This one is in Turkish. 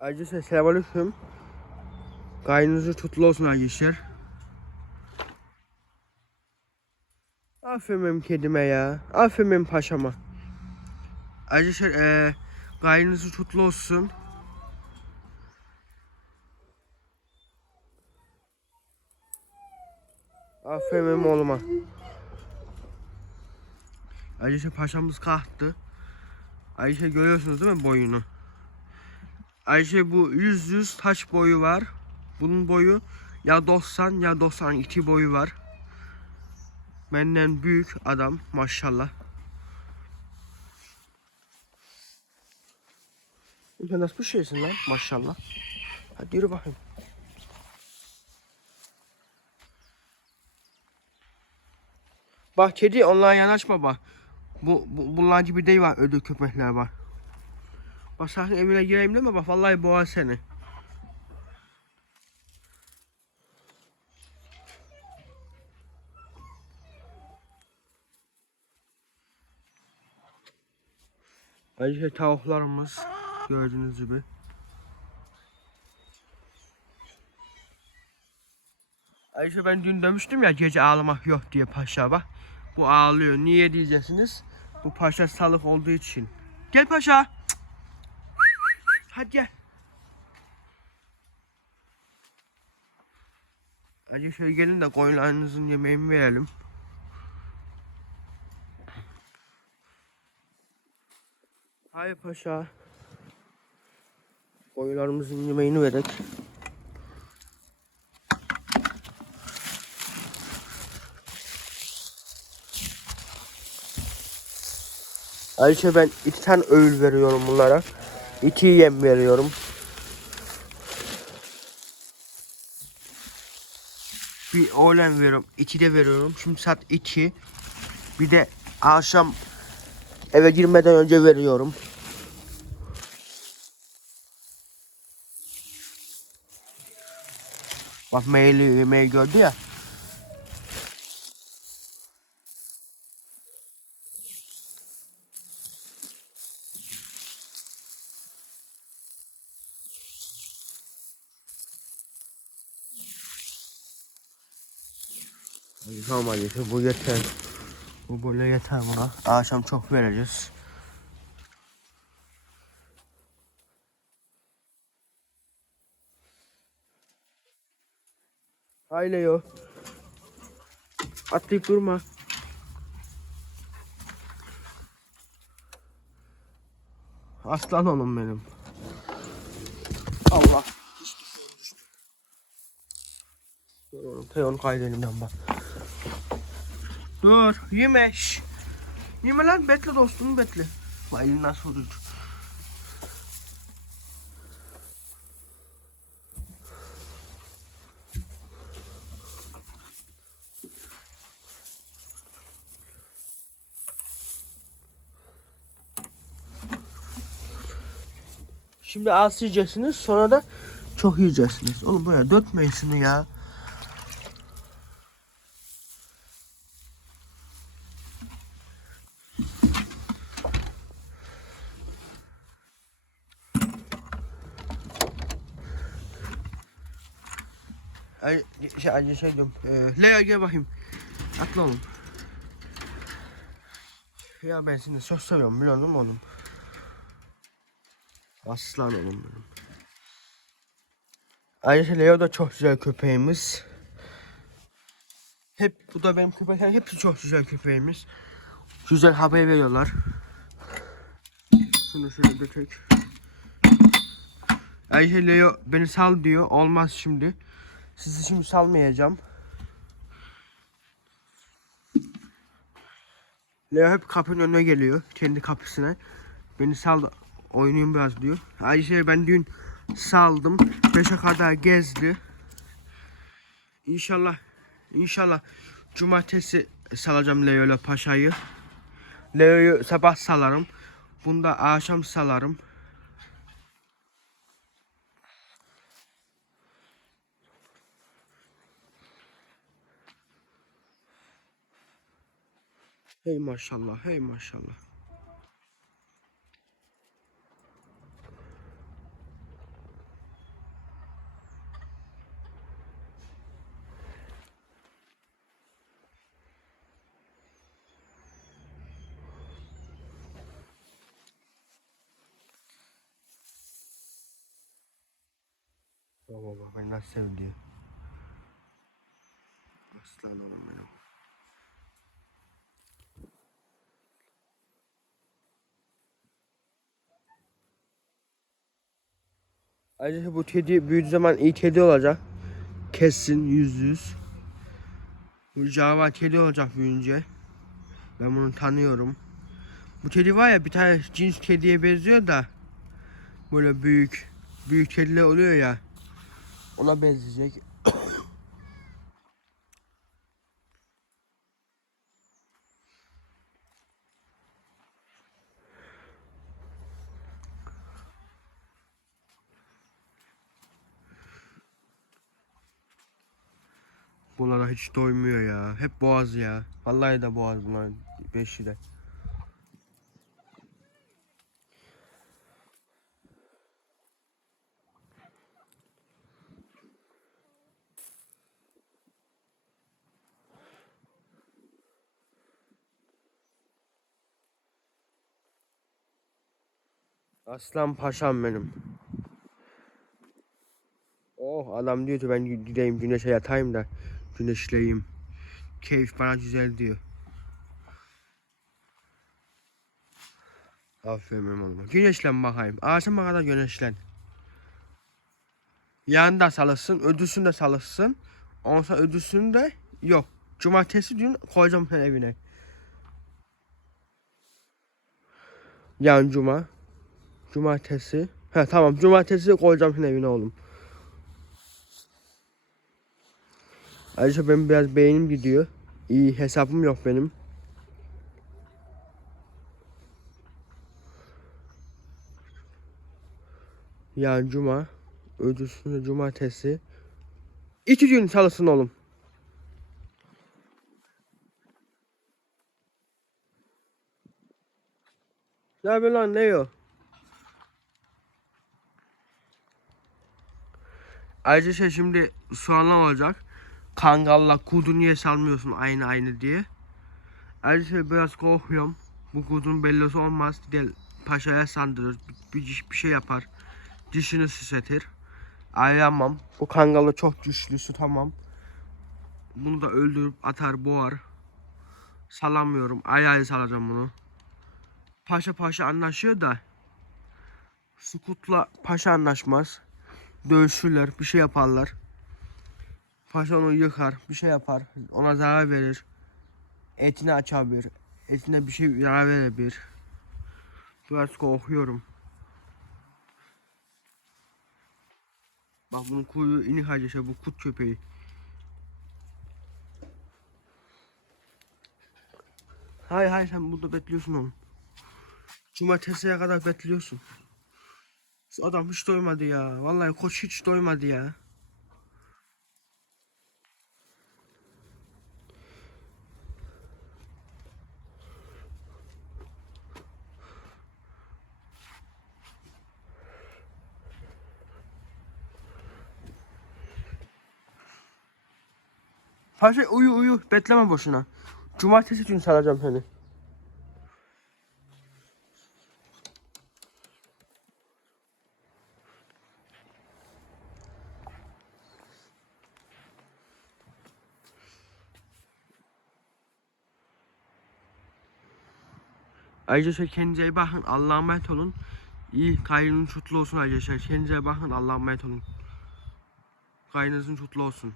Arkadaşlar selamünaleyküm. Kaynınızı tutlu olsun arkadaşlar. Aferin benim kedime ya. Aferin benim paşama. Arkadaşlar eee kaynınızı tutlu olsun. Aferin benim oğluma. Arkadaşlar paşamız kalktı. Ayşe görüyorsunuz değil mi boyunu? Ayşe bu 100 100 taş boyu var. Bunun boyu ya 90 ya 92 boyu var. Benden büyük adam maşallah. Sen nasıl bir şeysin lan maşallah. Hadi yürü bakayım. Bak kedi onlara yanaşma bak. Bu, bu bunlar gibi değil var ödül köpekler var. Bak sakın evine gireyim deme bak vallahi boğar seni. Ayrıca tavuklarımız gördüğünüz gibi. Ayrıca ben dün demiştim ya gece ağlamak yok diye paşa bak. Bu ağlıyor. Niye diyeceksiniz? Bu paşa salık olduğu için. Gel paşa. Hadi gel. Hadi şöyle gelin de koyunlarınızın yemeğini verelim. Hayır paşa. Koyunlarımızın yemeğini verek. Ayrıca ben iki tane öğül veriyorum bunlara. İki yem veriyorum. Bir öğlen veriyorum. iki de veriyorum. Şimdi saat iki. Bir de akşam eve girmeden önce veriyorum. Bak maili yemeği gördü ya. Tamam hadi bu yeter. Bu böyle yeter buna. Akşam çok vereceğiz. Hay Leo. Atlayıp durma. Aslan oğlum benim. Allah. Dur oğlum, Teyon kaydı elimden bak. Dur, yeme. şş. Yeme lan, bekle dostum, bekle. Vay elin nasıl oluyor? Şimdi az yiyeceksiniz, sonra da çok yiyeceksiniz. Oğlum böyle dökmeyin şunu ya. Ay, şey, ay, şey diyorum. Ee, Leo gel bakayım. Atla oğlum. Ya ben seni çok seviyorum biliyor musun oğlum? Aslan oğlum benim. Ayrıca Leo da çok güzel köpeğimiz. Hep bu da benim köpekler hepsi çok güzel köpeğimiz. Güzel haber veriyorlar. Şunu şöyle dökek. Ayşe Leo beni sal diyor. Olmaz şimdi. Sizi şimdi salmayacağım. Leo hep kapının önüne geliyor. Kendi kapısına. Beni sal oynayayım biraz diyor. Ayşe ben dün saldım. 5'e kadar gezdi. İnşallah İnşallah cumartesi salacağım Leo ile Paşa'yı. Leo'yu sabah salarım. Bunda akşam salarım. Hey maşallah, hey maşallah. Baba baba nasıl seviliyor. Aslan oğlum. Ayrıca bu kedi büyüdüğü zaman iyi kedi olacak. Kesin yüz yüz. Bu Java kedi olacak büyüyünce. Ben bunu tanıyorum. Bu kedi var ya bir tane cins kediye benziyor da böyle büyük büyük kediler oluyor ya ona benzeyecek. Bunlar da hiç doymuyor ya. Hep boğaz ya. Vallahi de boğaz bunlar. Beşi de. Aslan paşam benim. Oh adam diyor ki ben gideyim güneşe yatayım da güneşleyeyim. Keyif bana güzel diyor. Aferin benim oğluma. Güneşlen bakayım. Akşama kadar güneşlen. Yarın da salırsın, ödüsün de salırsın. Ondan sonra ödüsün de yok. Cumartesi gün koyacağım sen evine. Yarın cuma. Cumartesi. He tamam cumartesi koyacağım senin evine oğlum. Ayrıca benim biraz beynim gidiyor. İyi hesabım yok benim. Yani cuma. Ödüsünde cumartesi. İki gün çalışsın oğlum. Ne yapıyorsun lan ne yiyor? Ayrıca şey şimdi soğanlar olacak. Kangalla kudu niye salmıyorsun aynı aynı diye. Ayrıca biraz korkuyorum. Bu kudun bellosu olmaz. Gel paşaya sandırır. Bir, bir, şey yapar. Dişini süsetir. Ayamam. Bu kangalı çok güçlüsü tamam. Bunu da öldürüp atar boğar. Salamıyorum. Ay ay salacağım bunu. Paşa paşa anlaşıyor da. Sukut'la paşa anlaşmaz dövüşürler, bir şey yaparlar. Paşa onu yıkar, bir şey yapar, ona zarar verir. Etini açabilir, etine bir şey zarar verebilir. Biraz korkuyorum. Bak bunun kuyu inik hacı bu kut köpeği. Hayır hayır sen burada bekliyorsun onu. Cumartesiye kadar bekliyorsun. Adam hiç doymadı ya. Vallahi koç hiç doymadı ya. Paşa uyu uyu bekleme boşuna. Cumartesi günü saracağım seni. Ayrıca kendinize iyi bakın. Allah'a emanet olun. İyi kaynınız kutlu olsun arkadaşlar. Kendinize bakın. Allah'a emanet olun. Kaynınızın kutlu olsun.